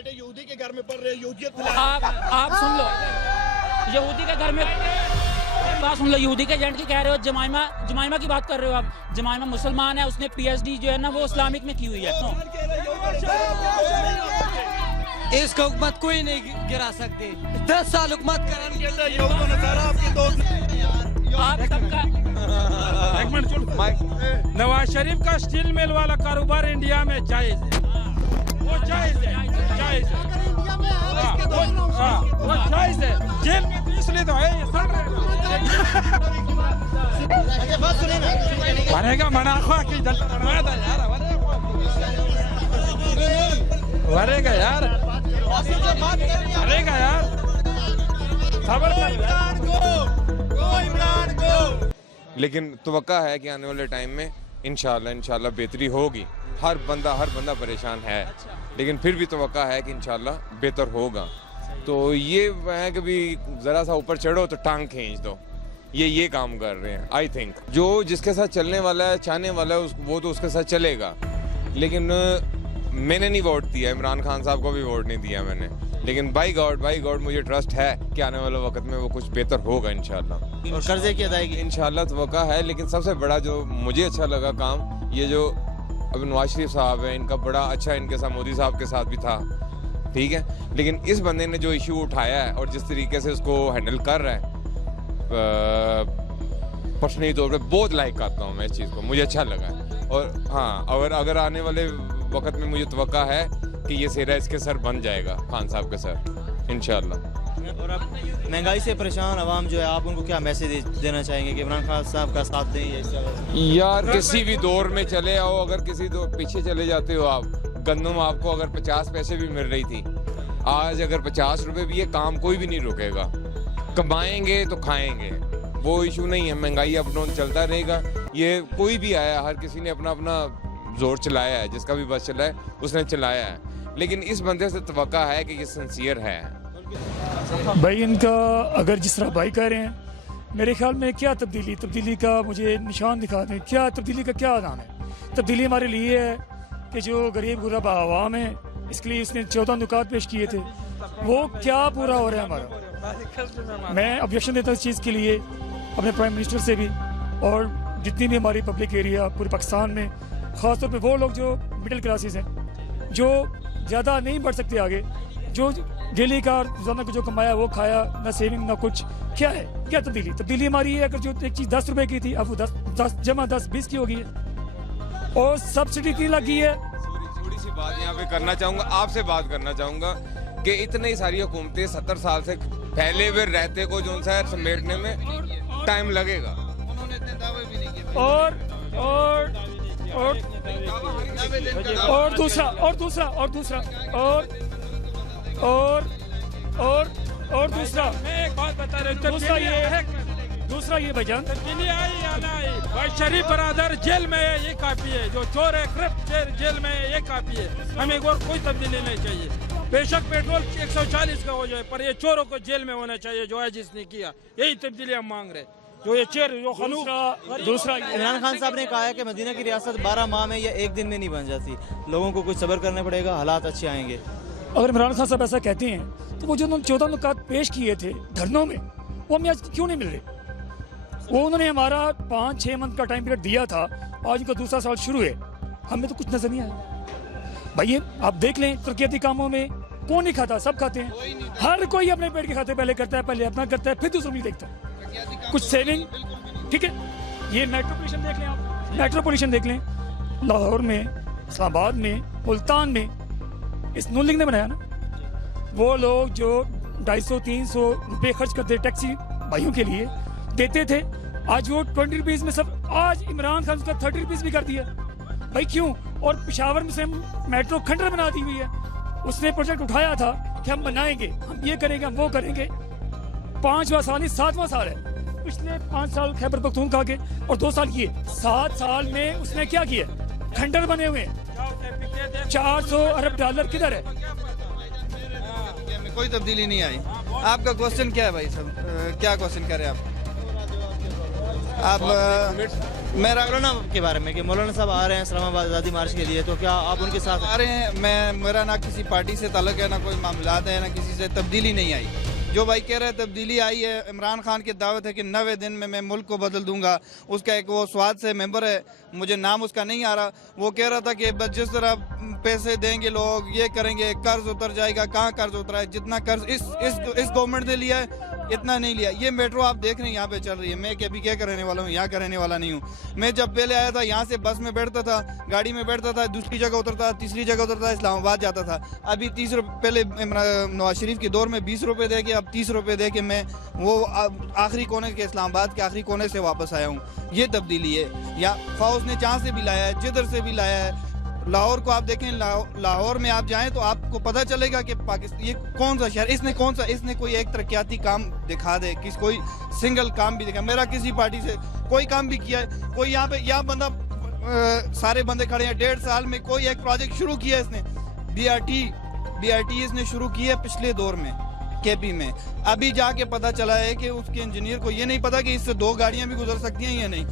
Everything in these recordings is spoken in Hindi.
बेटे यहूदी के घर में पढ़ रहे, यहूदियत आप सुन लो, यहूदी के घर में बात सुन लो, यहूदी के एजेंट की कह रहे हो, जमाइमा की बात कर रहे हो आप। जमाइमा मुसलमान है, उसने पीएचडी जो है ना वो इस्लामिक में की हुई है। इसको हुकूमत कोई नहीं गिरा सकती। 10 साल हुकूमत नवाज शरीफ का स्टील मिल वाला कारोबार इंडिया में जायज है, वो जायज है, जायज है, वो जायज है। जेल में तो इसलिए तो है, वरेगा मनाखा की वरेगा यार, वरेगा यार, खबर लेकिन तवक्का है कि आने वाले टाइम में इंशाल्लाह बेहतरी होगी। हर बंदा परेशान है, लेकिन फिर भी तवक्का है कि इंशाल्लाह बेहतर होगा। तो ये है कि भी ज़रा सा ऊपर चढ़ो तो टांग खींच दो, ये काम कर रहे हैं। आई थिंक जो जिसके साथ चलने वाला है, चाहने वाला है, वो तो उसके साथ चलेगा। लेकिन मैंने नहीं वोट दिया, इमरान खान साहब को भी वोट नहीं दिया मैंने, लेकिन बाई गॉड मुझे ट्रस्ट है कि आने वाले वक्त में वो कुछ बेहतर होगा इंशाल्लाह। और कर्जे की अदायगी इंशाल्लाह तवक्का है। लेकिन सबसे बड़ा जो मुझे अच्छा लगा काम, ये जो अब नवाज शरीफ साहब है, इनका बड़ा अच्छा, इनके साथ मोदी साहब के साथ भी था, ठीक है। लेकिन इस बंदे ने जो इशू उठाया है और जिस तरीके से उसको हैंडल कर रहा है, पर्सनली तौर पर बहुत लाइक करता हूँ मैं इस चीज़ को, मुझे अच्छा लगा है। और हाँ, अगर आने वाले वक्त में मुझे तवक्का है कि ये सेरा इसके सर बन जाएगा, खान साहब के सर, इंशाल्लाह। और अब महंगाई से परेशान आवाम जो है, आप उनको क्या मैसेज देना चाहेंगे कि इमरान खान साहब का साथ दें? यार किसी भी दौर में चले आओ, अगर किसी दौर पीछे चले जाते हो आप, गंदम आपको अगर 50 पैसे भी मिल रही थी, आज अगर 50 रुपए भी है, काम कोई भी नहीं रुकेगा। कमाएंगे तो खाएंगे, वो इशू नहीं है। महंगाई अपना चलता रहेगा, ये कोई भी आया, हर किसी ने अपना अपना जोर चलाया है, जिसका भी बस चला है उसने चलाया है। लेकिन इस बंदे से तवक्का है कि ये सिंसियर है। भाई इनका अगर जिस तरह भाई कह रहे हैं, मेरे ख्याल में क्या तब्दीली का मुझे निशान दिखा दें, क्या तब्दीली का क्या नाम है। तब्दीली हमारे लिए है कि जो गरीब गुरबा आवाम है, इसके लिए उसने 14 नुकात पेश किए थे, वो क्या पूरा हो रहा है हमारा। मैं ऑब्जेक्शन देता हूँ इस चीज़ के लिए अपने प्राइम मिनिस्टर से भी, और जितनी भी हमारी पब्लिक एरिया पूरे पाकिस्तान में, ख़ासतौर पे वो लोग जो मिडिल क्लासेस हैं, जो ज़्यादा नहीं बढ़ सकते आगे, जो डेली का रोज़ाना को जो कमाया वो खाया, ना सेविंग ना कुछ, क्या है, क्या तब्दीली हमारी है। अगर जो एक चीज़ 10 रुपए की थी, अब वो 10 जमा 10 20 की हो गई है, और सब्सिडी इतनी लगी है। थोड़ी सी बात यहाँ पे करना चाहूँगा, आपसे बात करना चाहूँगा कि इतनी सारी हुकूमतें 70 साल से फैले हुए रहते को जो सा समेटने में टाइम लगेगा। और दूसरा मैं एक बात बता रहा हूँ, दूसरा ये भाईजान, भाई शरीफ बरादर जेल में है, ये काफी है। जो चोर है क्रिप्ट जेल में है, ये काफी है। हमें और कोई तब्दीली नहीं चाहिए। बेशक पेट्रोल 140 का हो जाए, पर ये चोरों को जेल में होना चाहिए जो है जिसने किया। यही तब्दीली हम मांग रहे। जो ये चेयर जो दूसरा इमरान खान साहब ने कहा है कि मदीना की रियासत 12 माह में या एक दिन में नहीं बन जाती, लोगों को कुछ सब्र करना पड़ेगा, हालात अच्छे आएंगे। अगर इमरान खान साहब ऐसा कहते हैं तो वो जो उन्होंने 14 नुकात पेश किए थे धरनों में, वो हमें आज क्यों नहीं मिल रहे। वो उन्होंने हमारा 5-6 मंथ का टाइम पीरियड दिया था, आज उनका दूसरा साल शुरू है, हमें तो कुछ नजर नहीं आया। भाई आप देख लें, तरक्याती कामों में कौन नहीं खाता, सब खाते हैं। हर कोई अपने पेट के खाते पहले करता है, पहले अपना करता है, फिर दूसरों को देखता है। कुछ सेविंग, ठीक है। ये मेट्रो पोल्यूशन देख लें आप, मेट्रो पोल्यूशन देख लें, लाहौर में, इस्लामाबाद में, मुल्तान में, इस नून लीग ने बनाया ना। वो लोग जो 250-300 रुपये खर्च करते टैक्सी भाइयों के लिए देते थे, आज वो 20 रुपीज़ में सब, आज इमरान खान उसका 30 रुपीज़ भी कर दिया। भाई क्यों? और पेशावर में से मेट्रो खंडर बना दी हुई है। उसने प्रोजेक्ट उठाया था कि हम बनाएंगे, हम ये करेंगे, हम वो करेंगे। 5वां साल नहीं 7वां साल है। पिछले 5 साल खैबर पख्तूनख्वा के और 2 साल ये, 7 साल में उसने क्या किया? खंडर बने हुए। 400 अरब डॉलर किधर है? कोई तब्दीली नहीं आई। आपका क्वेश्चन क्या है भाई साहब? क्या क्वेश्चन कर रहे हैं आप? मेरा मौलाना के बारे में कि मौलाना साहब आ रहे हैं इस्लामाबाद आज़ादी मार्च के लिए, तो क्या आप उनके साथ आ रहे हैं? मेरा ना किसी पार्टी से ताल्लुक है, ना कोई मामलात है, ना किसी से तब्दीली नहीं आई। जो भाई कह रहे हैं तब्दीली आई है, इमरान खान की दावत है कि 90 दिन में मैं मुल्क को बदल दूंगा। उसका एक वो स्वाद से मेंबर है, मुझे नाम उसका नहीं आ रहा, वो कह रहा था कि बस जिस तरह पैसे देंगे लोग, ये करेंगे, कर्ज उतर जाएगा। कहाँ कर्ज उतरा है? जितना कर्ज इस गवर्नमेंट ने लिया है इतना नहीं लिया। ये मेट्रो आप देख रहे हैं यहाँ पे चल रही है। मैं अभी क्या रहने वाला हूँ, यहाँ का रहने वाला नहीं हूँ। मैं जब पहले आया था यहाँ से बस में बैठता था, गाड़ी में बैठता था, दूसरी जगह उतरता था, तीसरी जगह उतरता था, इस्लामाबाद जाता था। अभी 30 रुपये, पहले नवाज शरीफ के दौर में 20 रुपये दे के, अब 30 रुपये दे के मैं वो आखिरी कोने के, इस्लामाबाद के आखिरी कोने से वापस आया हूँ। ये तब्दीली है। या फौज ने जहाँ से भी लाया है, जिधर से भी लाया है। लाहौर को आप देखें, लाहौर में आप जाएं तो आपको पता चलेगा कि पाकिस्तान ये कौन सा शहर, इसने कोई एक तरक्याती काम दिखा दे, कोई सिंगल काम भी दिखा। मेरा किसी पार्टी से कोई काम भी किया है कोई? यहाँ बंदा सारे बंदे खड़े हैं। 1.5 साल में कोई एक प्रोजेक्ट शुरू किया इसने? BRT इसने शुरू किया पिछले दौर में KP में। अभी जाके पता चला है कि उसके इंजीनियर को ये नहीं पता कि इससे 2 गाड़ियाँ भी गुजर सकती हैं या नहीं।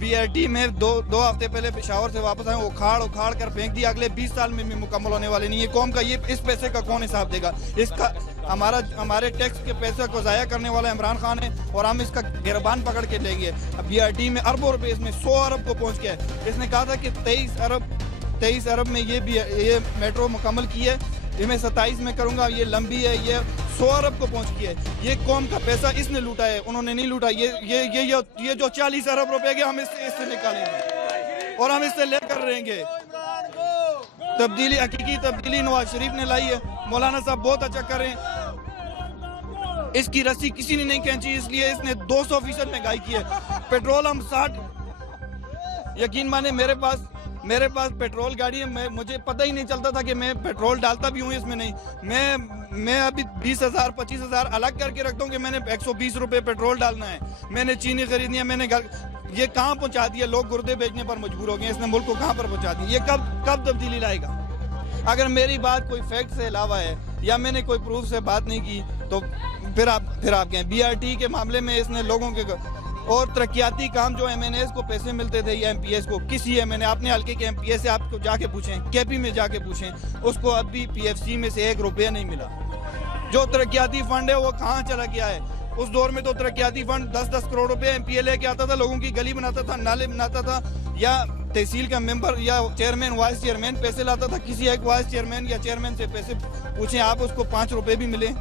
BRT में दो हफ्ते पहले पेशावर से वापस आए, उखाड़ कर फेंक दिया। अगले 20 साल में भी मुकम्मल होने वाले नहीं है। कौम का ये इस पैसे का कौन हिसाब देगा? इसका हमारे टैक्स के पैसे को ज़ाया करने वाला इमरान खान है और हम इसका गिरबान पकड़ के लेंगे। अब BRT में अरबों रुपए, इसमें 100 अरब को पहुंच गया है। इसने कहा था कि 23 अरब में ये मेट्रो मुकम्मल की है, ये मैं 27 में करूँगा। ये लंबी है, ये 100 अरब को पहुंच गया है। ये कौम का पैसा इसने लूटा है, उन्होंने नहीं लूटा। ये जो 40 अरब रुपए के हम इससे निकालेंगे और हम इससे लेकर रहेंगे। तब्दीली, हकीकी तब्दीली नवाज शरीफ ने लाई है। मौलाना साहब बहुत अच्छा कर रहे हैं। इसकी रस्सी किसी ने नहीं खींची, इसलिए इसने 200% महंगाई की है। पेट्रोल हम 60, यकीन माने मेरे पास पेट्रोल गाड़ी है। मुझे पता ही नहीं चलता था कि मैं पेट्रोल डालता भी हूँ इसमें नहीं। मैं अभी 20,000 25,000 अलग करके रखता हूँ कि मैंने 120 रुपये पेट्रोल डालना है। मैंने चीनी खरीदनी है, मैंने ये कहाँ पहुँचा दिया? लोग गुर्दे बेचने पर मजबूर हो गए। इसने मुल्क को कहाँ पर पहुँचा दिया? ये कब तब्दीली लाएगा? अगर मेरी बात कोई फैक्ट से अलावा है या मैंने कोई प्रूफ से बात नहीं की तो फिर आप कहें। BRT के मामले में इसने लोगों के और तरक्याती काम जो MNAs को पैसे मिलते थे या MPS को, किसी MNA अपने हल्के के MPS से आपको जाके पूछें, KP में जाके पूछें, उसको अभी PFC में से 1 रुपया नहीं मिला। जो तरक्याती फंड है वो कहाँ चला गया है? उस दौर में तो तरक्याती फंड 10-10 करोड़ रुपए MPA लेके आता था, लोगों की गली बनाता था, नाले बनाता था, या तहसील का मेंबर या चेयरमैन वाइस चेयरमैन पैसे लाता था। किसी एक वाइस चेयरमैन या चेयरमैन से पैसे पूछें आप, उसको 5 रुपए भी मिले।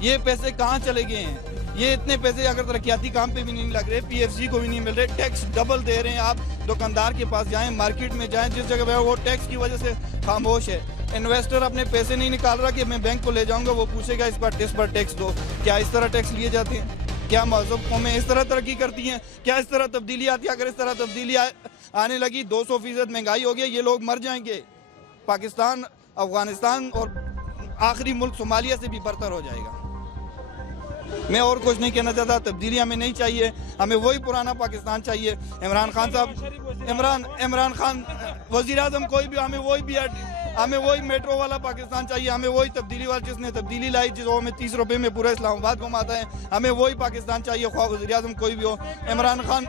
ये पैसे कहाँ चले गए हैं? ये इतने पैसे अगर तरक्याती काम पे भी नहीं लग रहे, PFC को भी नहीं मिल रहे, टैक्स डबल दे रहे हैं। आप दुकानदार के पास जाएं, मार्केट में जाएं, जिस जगह पे वो टैक्स की वजह से खामोश है। इन्वेस्टर अपने पैसे नहीं निकाल रहा कि मैं बैंक को ले जाऊंगा, वो पूछेगा इस पर टैक्स दो। क्या इस तरह टैक्स लिए जाते हैं? क्या महज़ूब कौमें इस तरह तरक्की करती हैं? क्या इस तरह तब्दीली आती है? अगर इस तरह तब्दीली आने लगी, 200% महंगाई हो गई, ये लोग मर जाएंगे। पाकिस्तान, अफगानिस्तान और आखिरी मुल्क सोमालिया से भी बरतर हो जाएगा। मैं और कुछ नहीं कहना चाहता। तब्दीली हमें नहीं चाहिए, हमें वही पुराना पाकिस्तान चाहिए। इमरान खान साहब, इमरान खान वज़ीर आज़म, कोई भी, हमें वही मेट्रो वाला पाकिस्तान चाहिए। हमें वही तब्दीली वाला जिसने तब्दीली लाई, जिसको हमें 30 रुपये में पूरा इस्लामाबाद घुमाता है। हमें वही पाकिस्तान चाहिए, ख्वाह वज़ीर आज़म कोई भी हो। इमरान खान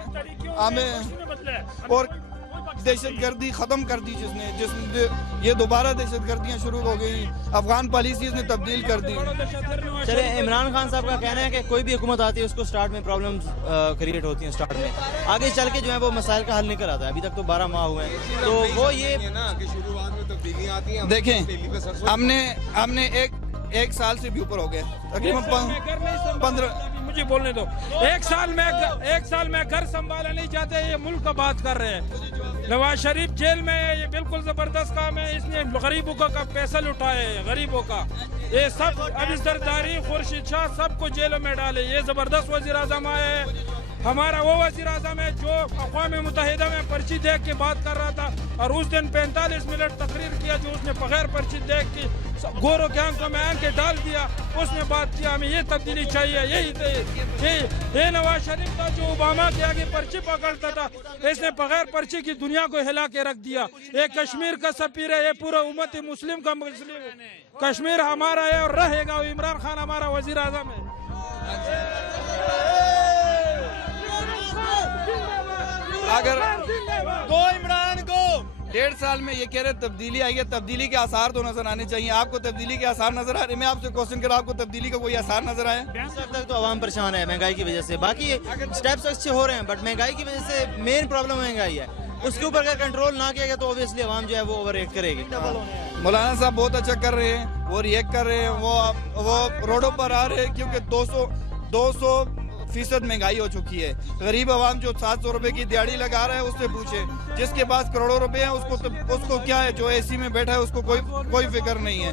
हमें, और दहशतगर्दी ख़त्म कर दी जिसने ये दोबारा दहशतगर्दियाँ शुरू हो गई। अफगान पॉलिसी इसने तब्दील कर दी। चले, इमरान खान साहब का कहना है कि कोई भी हुकूमत आती है उसको स्टार्ट में प्रॉब्लम्स क्रिएट होती हैं, स्टार्ट में, आगे चल के जो है वो मसाइल का हल नहीं कर आता है। अभी तक तो 12 माह हुए हैं, तो वो ये शुरुआत में तब्दीलियाँ आती हैं। देखें, हमने एक साल से भी ऊपर हो गए, तकरीबन 15। मुझे बोलने दो। एक साल में घर संभाला नहीं चाहते, ये मुल्क का बात कर रहे हैं। नवाज शरीफ जेल में है, ये बिल्कुल जबरदस्त काम है। इसने गरीबों का पैसा लुटाया है, गरीबों का। ये सब अभी सरदारी, खुर्शीद शाह सबको जेलों में डाले। ये जबरदस्त वजीर आजम आया है। हमारा वो वजीर आजम है जो अक़वाम मुत्तहिदा में पर्ची देख के बात कर रहा था, और उस दिन 45 मिनट तकरीर किया जो उसने बगैर पर्ची देख के गोरों के आंखों में आंखें डाल दिया, उसने बात किया। हमें ये तब्दीली चाहिए। यही नवाज शरीफ था जो ओबामा के आगे पर्ची पकड़ता था, इसने बगैर पर्ची की दुनिया को हिला के रख दिया। ये कश्मीर का सफीर है, ये पूरा उम्मत मुस्लिम का मुस्लिम। कश्मीर हमारा है और रहेगा। इमरान खान हमारा वजीर आजम है। अगर दो इमरान को 1.5 साल में ये कह रहे तब्दीली आई है, तब्दीली के आसार तो नजर आने चाहिए। आपको तब्दीली के आसार नजर आ रहे? मैं आपसे क्वेश्चन कर रहा हूं, आपको तब्दीली का कोई आसार नजर आया? इस वक्त तक तो आवाम परेशान है महंगाई की वजह से। बाकी स्टेप्स अच्छे हो रहे हैं, बट महंगाई की वजह से मेन प्रॉब्लम महंगाई है। उसके ऊपर अगर कंट्रोल ना किया गया तो ऑब्वियसली आवाम जो है वो ओवर रिएक्ट करेगी। मौलाना साहब बहुत अच्छा कर रहे हैं, वो रिएक्ट कर रहे हैं, वो रोडों पर आ रहे हैं, क्योंकि 200% महंगाई हो चुकी है। गरीब आवाम जो 700 रुपए की दिहाड़ी लगा रहा है उससे पूछे, जिसके पास करोड़ों रुपए हैं उसको क्या है? जो एसी में बैठा है उसको कोई फिक्र नहीं है।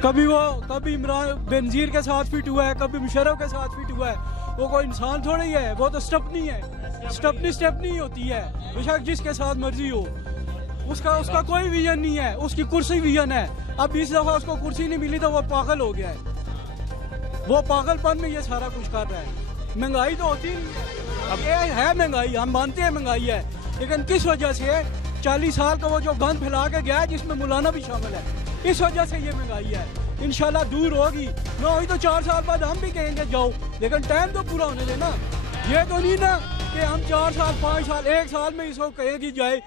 कभी इमरान बेनजीर के साथ फिट हुआ है, कभी मुशर्रफ के साथ फिट हुआ है। वो कोई इंसान थोड़ी है, वो तो स्टेपनी है। स्टेपनी होती है, बेशक जिसके साथ मर्जी हो। उसका कोई विजन नहीं है, उसकी कुर्सी विजन है। अब 20 दफा उसको कुर्सी नहीं मिली तो वो पागल हो गया है। वो पागलपन में ये सारा कुछ कर रहा है। महंगाई तो होती नहीं है, अब ये है महंगाई, हम मानते हैं महंगाई है, लेकिन किस वजह से 40 साल का वो जो गंद फैला के गया है, जिसमें मौलाना भी शामिल है, इस वजह से ये महंगाई है। इंशाल्लाह दूर होगी ना, हुई तो 4 साल बाद हम भी कहेंगे जाओ, लेकिन टाइम तो पूरा होने देना। ये तो नहीं ना कि हम 4 साल 5 साल 1 साल में इसको कहेगी जाएंगे।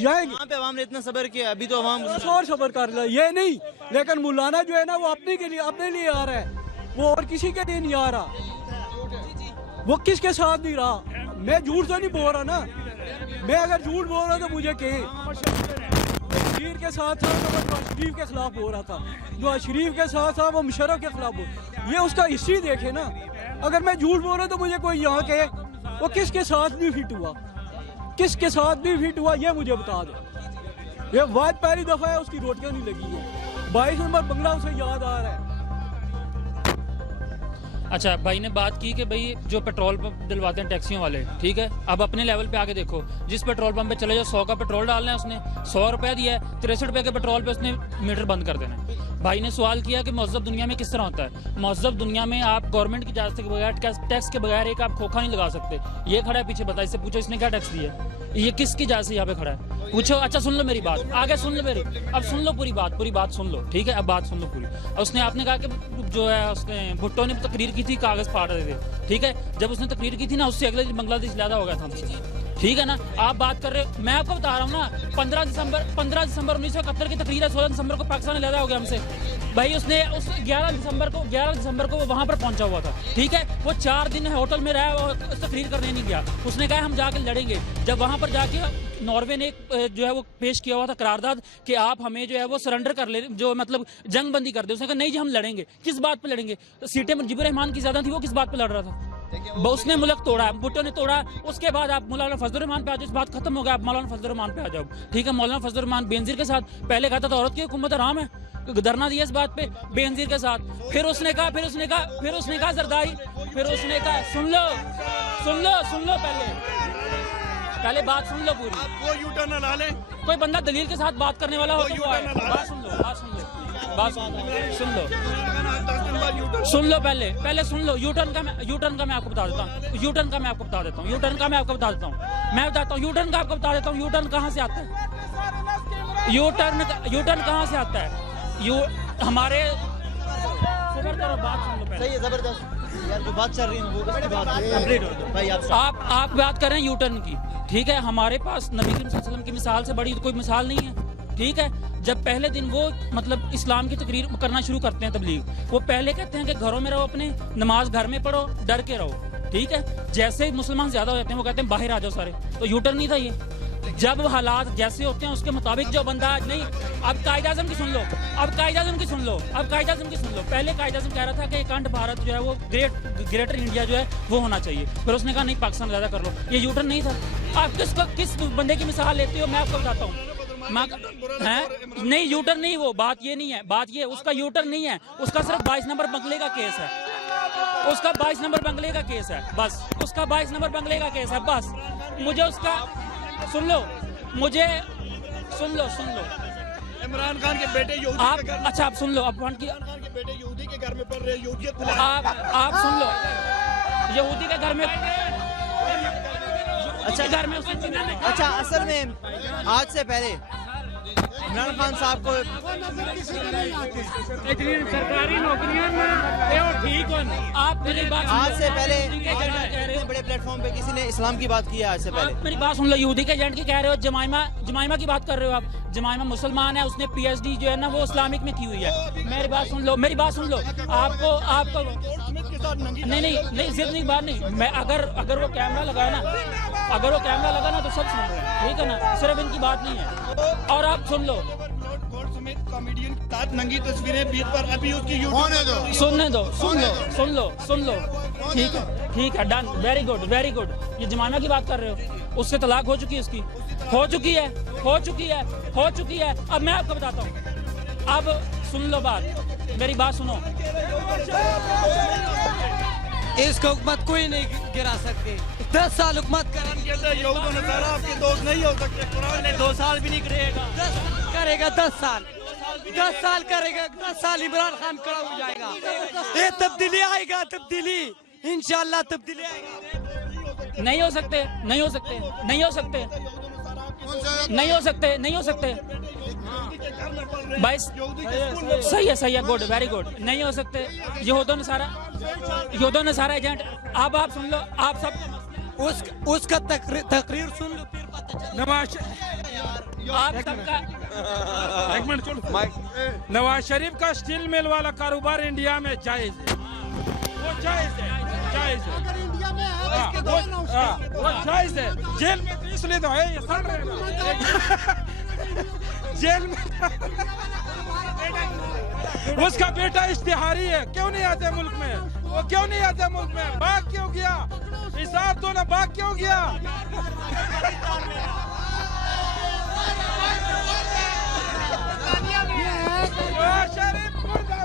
यहाँ पे आवाम ने इतना सब्र किया, अभी तो आवाम और सब्र कर लिया, ये नहीं। लेकिन मौलाना जो है ना वो अपने लिए आ रहा है, वो और किसी के लिए नहीं आ रहा। वो किसके साथ नहीं रहा। मैं झूठ तो नहीं बोल रहा ना, मैं अगर झूठ बोल रहा तो मुझे कहे। शरीफ के साथ था तो वो शरीफ के खिलाफ हो रहा था, जो शरीफ के साथ था वो मुशर्रफ के खिलाफ हो। ये उसका हिस्ट्री देखे ना। अगर मैं झूठ बोल रहा तो मुझे कोई यहाँ कहे वो किसके साथ नहीं फिट हुआ, किसके साथ नहीं फिट हुआ, ये मुझे बता दे। ये वाद पहली दफा है उसकी रोटियां नहीं लगी है। 22 नंबर बंगला उसे याद आ रहा है। अच्छा, भाई ने बात की कि भाई जो पेट्रोल पंप दिलवाते हैं टैक्सियों वाले, ठीक है, अब अपने लेवल पे आके देखो। जिस पेट्रोल पंप पे चले जाओ 100 का पेट्रोल डालना है, उसने 100 रुपया दिया है, 63 रुपये के पेट्रोल पे उसने मीटर बंद कर देना है। भाई ने सवाल किया कि मौजूद दुनिया में किस तरह होता है। मौजूद दुनिया में आप गवर्नमेंट की इजाजत के बगैर, टैक्स के बगैर एक आप खोखा नहीं लगा सकते। ये खड़ा है पीछे, बता, इससे पूछो इसने क्या टैक्स दिया है, ये किसकी इजाजत से यहाँ पे खड़ा है, पूछो। अच्छा सुन लो मेरी बात, आगे सुन लो मेरी, अब सुन लो पूरी बात सुन लो, ठीक है। अब बात सुन लो पूरी। उसने आपने कहा कि जो है उसने भुट्टो ने तकरीर की थी, कागज फाड़ रहे थे, ठीक है। जब उसने तकरीर की थी ना, उससे अगले दिन बांग्लादेश ज़्यादा हो गया था हमसे, ठीक है ना। आप बात कर रहे हो, मैं आपको बता रहा हूँ ना, 15 दिसंबर 1971 की तकरीर है, 16 दिसंबर को पाकिस्तान ज़्यादा हो गया हमसे। भाई उसने उस 11 दिसंबर को वो वहाँ पर पहुंचा हुआ था, ठीक है। वो 4 दिन होटल में रहा, वो तकरीर करने नहीं गया। उसने कहा हम जाके लड़ेंगे। जब वहाँ पर जाके नॉर्वे ने जो है वो पेश किया हुआ था करारदाद कि आप हमें जो है वो सरेंडर कर ले, जो मतलब जंग बंदी कर दे, उसने कहा नहीं जी हम लड़ेंगे। किस बात पे लड़ेंगे? सीटें मुजीबुर रहमान की ज्यादा थी, वो किस बात पे लड़ रहा था? उसने मुल्क तोड़ा, भुट्टो ने तोड़ा। उसके बाद आप मौलाना फजलुर रहमान पे आ जाओ, इस बात खत्म हो गया, आप मौलाना फजलुर रहमान पे आ जाओ, ठीक है। मौलाना फजलुर रहमान बेनजीर के साथ पहले कहता था औरत की हुकूमत हराम है, धरना दिया इस बात पे बेनजीर के साथ। फिर उसने कहा जरदारी, फिर उसने कहा सुन लो पहले बात सुन लो पूरी। वो यू टर्न ला ले, कोई बंदा दलील के साथ बात करने वाला हो तो वो आए। बात सुन लो पहले सुन लो। यूटर्न का मैं आपको बता देता हूँ। यूटर्न का मैं आपको बता देता हूँ। यूटर्न कहाँ से आता है? यूटर्न कहाँ से आता है? हमारे बात सुन लो पहले। सही है, जबरदस्त यार, जो बात चल रही है वो उसकी बात कंप्लीट हो गई भाई। आप बात कर रहे हैं यूटर्न की, ठीक है। हमारे पास नबी करीम सल्लल्लाहु अलैहि वसल्लम की मिसाल से बड़ी कोई मिसाल नहीं है, ठीक है। जब पहले दिन वो मतलब इस्लाम की तकरीर करना शुरू करते हैं तबलीग, वो पहले कहते हैं कि घरों में रहो, अपने नमाज घर में पढ़ो, डर के रहो, ठीक है। जैसे ही मुसलमान ज्यादा हो जाते हैं वो कहते हैं बाहर आ जाओ सारे, तो यूटर्न नहीं था ये। जब हालात जैसे होते हैं उसके मुताबिक जो बंदा नहीं। अब कायद आज़म की सुन लो, पहले कायद आज़म कह रहा था कि अखंड भारत जो है वो ग्रेटर इंडिया जो है वो होना चाहिए, फिर उसने कहा नहीं पाकिस्तान ज्यादा कर लो। ये यूटर्न नहीं था। आप किस बंदे की मिसाल लेते हो, मैं आपको बताता हूँ। नहीं यूटर्न नहीं, वो बात ये नहीं है, बात ये उसका यूटर्न नहीं है, उसका सिर्फ 22 नंबर बंगले का केस है, उसका 22 नंबर बंगले का केस है बस, उसका 22 नंबर बंगले का केस है बस। मुझे उसका सुन लो इमरान खान के बेटे यहूदी आप, के घर, अच्छा आप सुन लो, इमरान खान के बेटे यहूदी के घर में पढ़ रहे, यहूदियत फैला। आप सुन लो, यहूदी के घर में, अच्छा घर में अच्छा, असल में आज से पहले इमरान खान साहब को सरकारी नौकरियों में ठीक हो ना? आप मेरी बात आज से पहले कह रहे हो, बड़े प्लेटफॉर्म पे किसी ने इस्लाम की बात की है आज से पहले। आप मेरी बात सुन लो, यहूदी के एजेंट की कह रहे हो, जमाइमा की बात कर रहे हो आप। जमाइमा मुसलमान है, उसने पीएचडी जो है ना वो इस्लामिक में की हुई है। मेरी बात सुन लो, मेरी बात सुन लो। आपको नहीं जिद नहीं बात नहीं। मैं अगर वो कैमरा लगा ना, तो सब सुन रहे हैं, ठीक है ना? सिर्फ इनकी बात नहीं है। और आप सुन लो, कॉमेडियन के साथ नंगी तस्वीरें बीच पर अभी उसकी यूट्यूब सुनने दो, सुन लो। ठीक है, डन, वेरी गुड। ये जमाना की बात कर रहे हो, उससे तलाक हो चुकी है, उसकी हो चुकी है। अब मैं आपको बताता हूँ, अब सुन लो बात, मेरी बात सुनो। इसको हुकूमत कोई नहीं गिरा सकती। 10 साल हुकूमत आपके दोस्त नहीं हो सकते। कुरान ने 2 साल भी नहीं करेगा। 10 साल करेगा। 10 साल इमरान खान खड़ा हो जाएगा। ये तब्दीली आएगा, इंशाल्लाह तब्दीली आएगा। नहीं हो सकते। भाई सही है, गुड, वेरी गुड। नहीं हो सकते। यहूदों ने सारा एजेंट। अब आप सुन लो, आप सब उसका तकरीर सुन लो, फिर पता चलेगा। आप सबका एक मिनट, नवाज शरीफ का स्टील मिल वाला कारोबार इंडिया में जायज है, वो जायज है। वो जायज है। जेल में तो इसलिए तो है, ये सड़ रहे हैं जेल में। उसका बेटा इश्तिहारी है, क्यों नहीं आते मुल्क में? वो क्यों नहीं आते मुल्क में? भाग क्यों गया? हिसाब दो ना, भाग क्यों गया?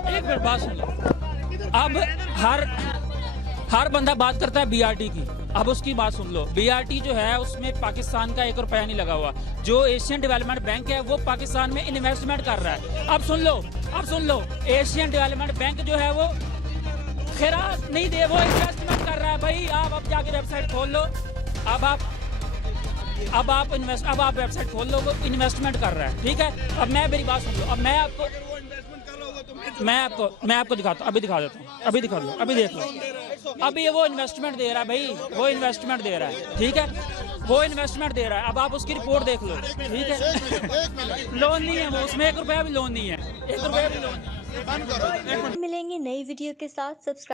एक मिनट बात सुन लो। अब हर बंदा बात करता है बीआरटी की। अब उसकी बात सुन लो। बीआरटी जो है उसमें पाकिस्तान का 1 रुपया नहीं लगा हुआ। जो एशियन डेवलपमेंट बैंक है वो पाकिस्तान में इन्वेस्टमेंट कर रहा है। अब सुन लो, एशियन डेवलपमेंट बैंक जो है वो खैरात नहीं दे, वो इन्वेस्टमेंट कर रहा है। भाई आप जाके वेबसाइट खोल लो। अब आप वेबसाइट खोल लो, वो इन्वेस्टमेंट कर रहा है, ठीक है? अब मेरी बात सुन लो। अब मैं आपको दिखाता हूँ, अभी दिखा देता हूँ, अभी दिखा दो, अभी देख लो। अभी ये वो इन्वेस्टमेंट दे रहा है भाई, वो इन्वेस्टमेंट दे रहा है, ठीक है? वो इन्वेस्टमेंट दे रहा है। अब आप उसकी रिपोर्ट देख लो, ठीक है? लोन नहीं है वो, उसमें 1 रुपया भी लोन नहीं है, 1 रुपया भी लोन नहीं है। मिलेंगे नई वीडियो के साथ। सब्सक्राइब